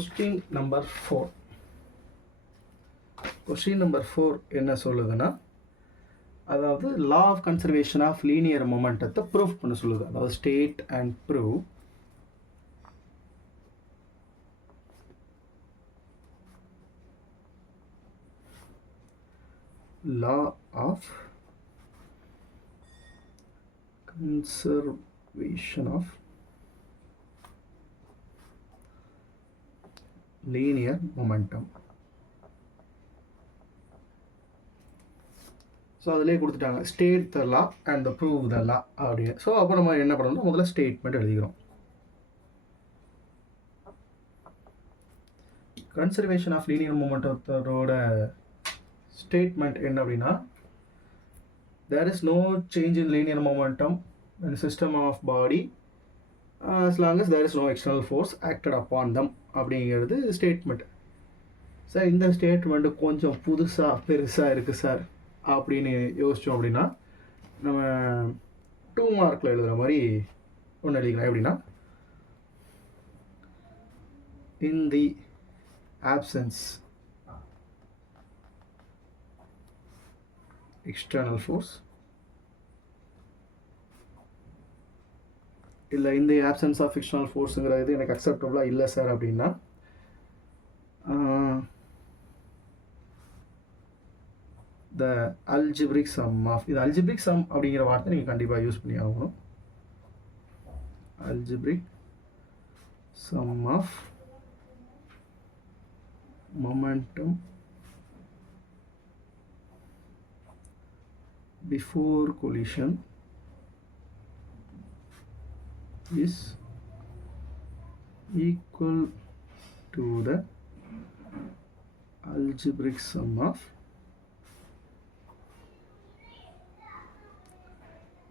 Question number 4. Question number 4 என்ன சொல்லுதுன்னா, அதாவது law of conservation of linear momentum proof பண்ண சொல்லுது. அதாவது state and prove law of conservation of linear momentum. So அதிலே கொடுத்துட்டாங்க state the law and the prove the law அப்படின்னு. ஸோ அப்போ நம்ம என்ன பண்ணணும்னா முதல்ல ஸ்டேட்மெண்ட் எழுதிக்கிறோம். கன்சர்வேஷன் ஆஃப் லீனியர் மொமெண்டத்தோட ஸ்டேட்மெண்ட் என்ன அப்படின்னா, there is no change in linear momentum in system of body as long as there is no external force acted upon them அப்படிங்கிறது ஸ்டேட்மெண்ட். சார் இந்த ஸ்டேட்மெண்ட்டு கொஞ்சம் புதுசாக பெருசாக இருக்குது சார் அப்படின்னு யோசித்தோம் அப்படின்னா, நம்ம 2 மார்க்கில் எழுதுகிற மாதிரி ஒன்று எழுதிக்கலாம். எப்படின்னா, இன் தி ஆப்சன்ஸ் எக்ஸ்டர்னல் ஃபோர்ஸ் இல்லை இந்த ஆப்சன்ஸ் ஆஃப் எக்ஸ்டர்னல் ஃபோர்ஸுங்கிறது எனக்கு அக்செப்டபுளாக இல்லை சார் அப்படின்னா, த அல்ஜிப்ரிக் சம் ஆஃப், இது அல்ஜிப்ரிக் சம் அப்படிங்கிற வார்த்தை நீங்கள் கண்டிப்பாக யூஸ் பண்ணி ஆகணும். Algebraic sum of momentum before collision is equal to the algebraic sum of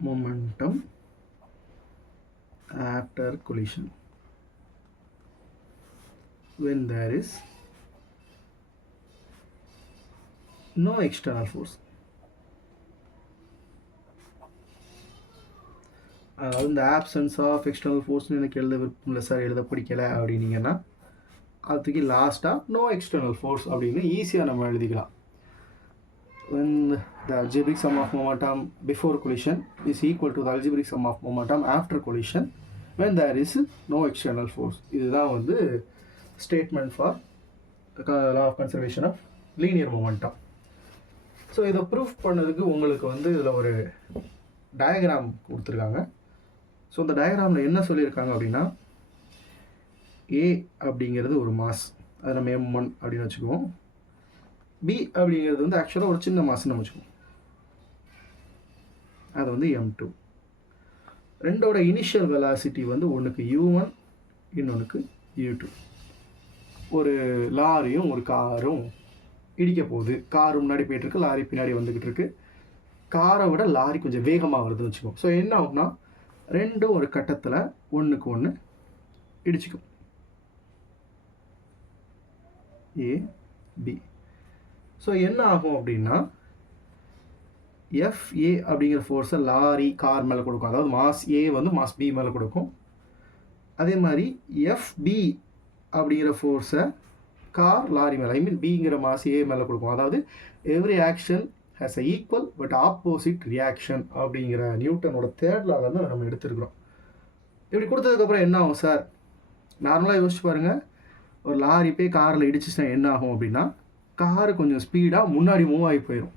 momentum after collision when there is no external force. அதாவது இந்த ஆப்சன்ஸ் ஆஃப் எக்ஸ்டர்னல் ஃபோர்ஸ்னு எனக்கு எழுத விருப்பம் இல்லை சார், எழுத பிடிக்கலை அப்படின்னீங்கன்னா அதுக்கு லாஸ்ட்டாக நோ எக்ஸ்டர்னல் ஃபோர்ஸ் அப்படின்னு ஈஸியாக நம்ம எழுதிக்கலாம். when the algebraic sum of momentum before collision is equal to the algebraic sum of momentum after collision when there is no external force. இதுதான் வந்து statement for law of conservation of linear momentum. So இதை proof பண்ணதுக்கு உங்களுக்கு வந்து இதில் ஒரு diagram கொடுத்துருக்காங்க. So இந்த டயக்ராமில் என்ன சொல்லியிருக்காங்க அப்படின்னா, ஏ அப்படிங்கிறது ஒரு மாஸ், அதை நம்ம M1 அப்படின்னு வச்சுக்குவோம். பி அப்படிங்கிறது வந்து ஆக்சுவலாக ஒரு சின்ன மாஸ்ன்னு வச்சுக்குவோம், அது வந்து M2. ரெண்டோட இனிஷியல் வெலாசிட்டி வந்து ஒன்றுக்கு U1 இன்னொன்றுக்கு U2. ஒரு லாரியும் ஒரு காரும் இடிக்க போகுது. கார் முன்னாடி போயிட்டுருக்கு, லாரி பின்னாடி வந்துக்கிட்டு இருக்கு. காரை விட லாரி கொஞ்சம் வேகமாக வருதுன்னு வச்சுக்கோம். ஸோ என்ன ஆகும்னா ரெண்டும் ஒரு கட்டத்தில் ஒன்றுக்கு ஒன்று இடிச்சிக்கும், ஏ பி. ஸோ என்ன ஆகும் அப்படின்னா, எஃப்ஏ அப்படிங்கிற ஃபோர்ஸை லாரி கார் மேலே கொடுக்கும், அதாவது மாஸ் ஏ வந்து மாஸ் பி மேலே கொடுக்கும். அதே மாதிரி எஃப்பி அப்படிங்கிற ஃபோர்ஸை கார் லாரி மேலே, ஐ மீன் பிங்கிற மாஸ் ஏ மேலே கொடுக்கும். அதாவது every action has a equal but opposite reaction அப்படிங்கிற நியூட்டனோட தேர்ட் லால தான் நம்ம எடுத்துருக்கிறோம். இப்படி கொடுத்ததுக்கப்புறம் என்ன ஆகும் சார், நார்மலாக யோசிச்சு பாருங்கள், ஒரு லாரி போய் காரில் இடிச்சுச்சுன்னா என்ன ஆகும் அப்படின்னா, காரு கொஞ்சம் ஸ்பீடாக முன்னாடி மூவ் ஆகி போயிடும்,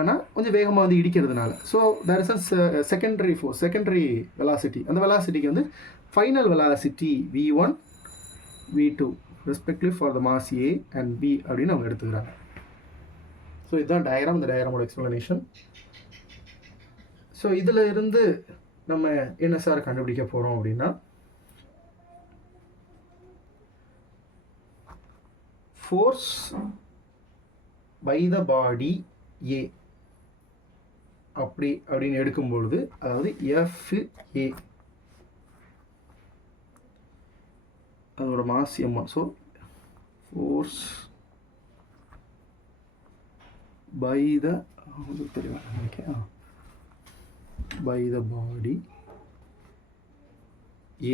ஏன்னா கொஞ்சம் வேகமாக வந்து இடிக்கிறதுனால. So there is a secondary force, secondary velocity. அந்த வெலாசிட்டிக்கு வந்து final velocity V1 V2 respectively for the mass A and B அப்படின்னு அவங்க எடுத்துக்கிறாங்க. ஸோ இதுதான் டயக்ராம், இந்த டயக்ராமோட எக்ஸ்ப்ளனேஷன். ஸோ இதில் இருந்து நம்ம என்ன சார் கண்டுபிடிக்க போகிறோம் அப்படின்னா, ஃபோர்ஸ் பை த பாடி ஏ அப்படின்னு எடுக்கும்பொழுது, அதாவது எஃப்ஏ அதோட mass M1. So force by the body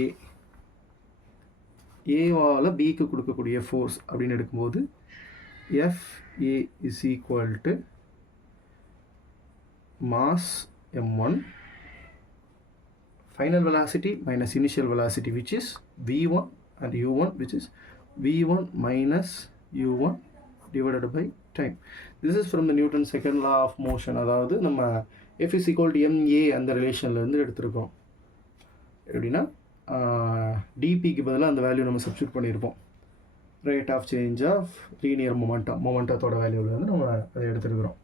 A ஏவால் பிக்கு கொடுக்கக்கூடிய ஃபோர்ஸ் அப்படின்னு எடுக்கும்போது FA is equal to mass m1 final velocity minus initial velocity, which is v1, and u1, which is v1 minus u1 divided by time. This is from the Newton's second law of motion. அதாவது நம்ம F is equal to ma அந்த ரிலேஷன்லேருந்து எடுத்திருக்கோம். எப்படின்னா dpக்கு பதிலாக அந்த value நம்ம substitute பண்ணியிருப்போம். Rate of change of linear மொமெண்டத்தோட வேல்யூவில் வந்து நம்ம அதை எடுத்துருக்கிறோம்.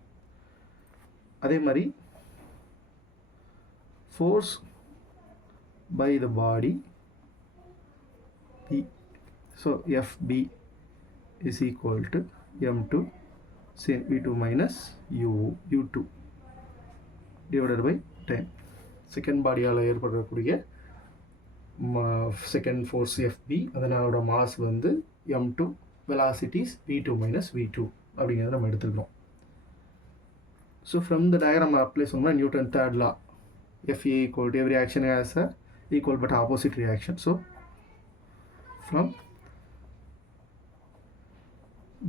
அதே மாதிரி force by the body P. So FB is equal to m2 say v2 minus u2 divided by time. Second பாடியால் ஏற்படக்கூடிய செகண்ட் ஃபோர்ஸ் FB, அதனோட மாஸ் வந்து m2, velocities v2 minus v2 அப்படிங்கிறத நம்ம எடுத்துக்கிறோம். So from the diagram apply சொன்னோம்னா Newton third law FA equal to every action has a equal but opposite reaction. So from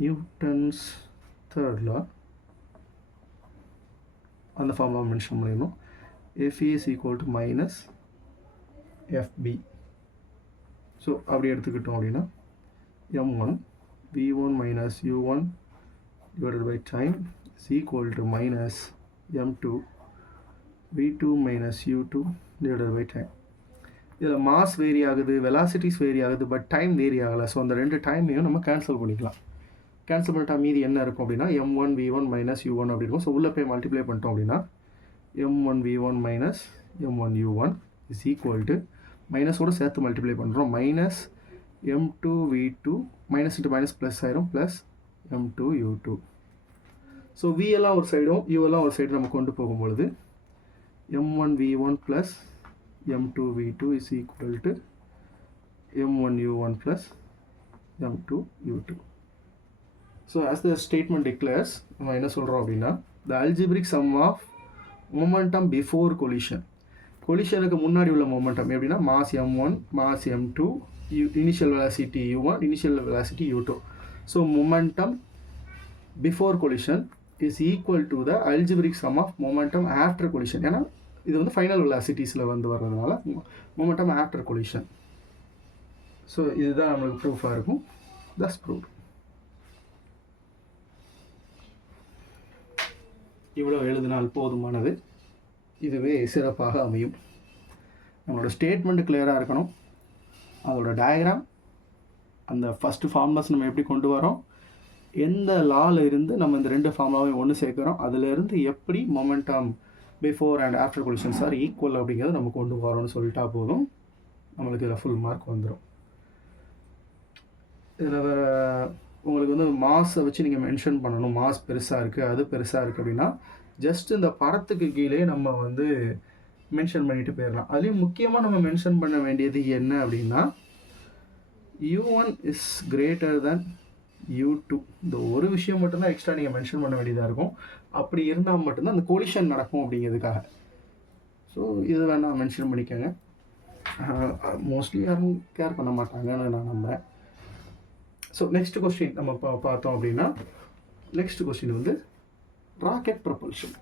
Newton's third law on the formula mention பண்ணிடணும். FA is equal to minus FB. So அப்படி எடுத்துக்கிட்டோம் அப்படின்னா m1 v1 minus u1 divided by time is equal to minus m2 v2 minus u2 divided by time. இதில் mass vary ஆகுது, velocities vary ஆகுது, but time vary ஆகலை. So அந்த ரெண்டு டைமையும் நம்ம கேன்சல் பண்ணிக்கலாம். கேன்சல் பண்ணிட்டா மீதி என்ன இருக்கும் அப்படின்னா m1 v1 minus u1 அப்படி இருக்கும். ஸோ உள்ளே போய் மல்டிப்ளை பண்ணிட்டோம் அப்படின்னா m1 v1 minus m1 u1 is equal to மைனஸோடு சேர்த்து மல்டிப்ளை பண்ணுறோம் minus m2 v2 minus into minus plus ஆயிரும் plus m2 u2. So v எல்லாம் ஒரு சைடும் u எல்லாம் ஒரு சைடு நம்ம கொண்டு போகும்பொழுது m1 v1 plus m2 v2 is equal to m1 u1 plus m2 u2. So as the statement declares, நம்ம என்ன சொல்கிறோம் அப்படின்னா the algebraic sum of momentum before collision. கொலிஷனுக்கு முன்னாடி உள்ள மொமெண்டம் எப்படின்னா mass m1 mass m2 initial velocity u1 initial velocity u2. So momentum before collision is equal to the algebraic sum of momentum after collision. ஏன்னா இது வந்து final வெலாசிட்டிஸில் வந்து வர்றதுனால momentum after collision. So இதுதான் நம்மளுக்கு ப்ரூஃபாக இருக்கும். That's proof. இவ்வளோ எழுதினால் போதுமானது. இதுவே சிறப்பாக அமையும். நம்மளோட ஸ்டேட்மெண்ட் கிளியராக இருக்கணும். அதோட டயக்ராம், அந்த ஃபஸ்ட்டு ஃபார்முலாஸ் நம்ம எப்படி கொண்டு வரோம், எந்த லாவில் இருந்து நம்ம இந்த ரெண்டு ஃபார்முலாவையும் ஒன்று சேர்க்குறோம், அதிலேருந்து எப்படி momentum before and after collisions are equal அப்படிங்கிறத நம்ம கொண்டு வரோம்னு சொல்லிட்டா போதும், நம்மளுக்கு இதில் ஃபுல் மார்க் வந்துடும். இதில் உங்களுக்கு வந்து மாஸை வச்சு நீங்கள் மென்ஷன் பண்ணணும். மாஸ் பெருசாக இருக்குது, அது பெருசாக இருக்குது அப்படின்னா ஜஸ்ட் இந்த படத்துக்கு கீழே நம்ம வந்து மென்ஷன் பண்ணிட்டு போயிடலாம். அதுலேயும் முக்கியமாக நம்ம மென்ஷன் பண்ண வேண்டியது என்ன அப்படின்னா u1 is greater than u2. இந்த ஒரு விஷயம் மட்டும்தான் எக்ஸ்ட்ரா நீங்கள் மென்ஷன் பண்ண வேண்டியதாக இருக்கும். அப்படி இருந்தால் மட்டும்தான் அந்த கொலிஷன் நடக்கும் அப்படிங்கிறதுக்காக. ஸோ இது வேணால் மென்ஷன் பண்ணிக்கோங்க. மோஸ்ட்லி யாரும் கேர் பண்ண மாட்டாங்கன்னு நான் நம்புகிறேன். ஸோ நெக்ஸ்ட் கொஸ்டின் நம்ம பார்த்தோம் அப்படின்னா நெக்ஸ்ட் கொஸ்டின் வந்து ராக்கெட் ப்ரொபல்ஷன்.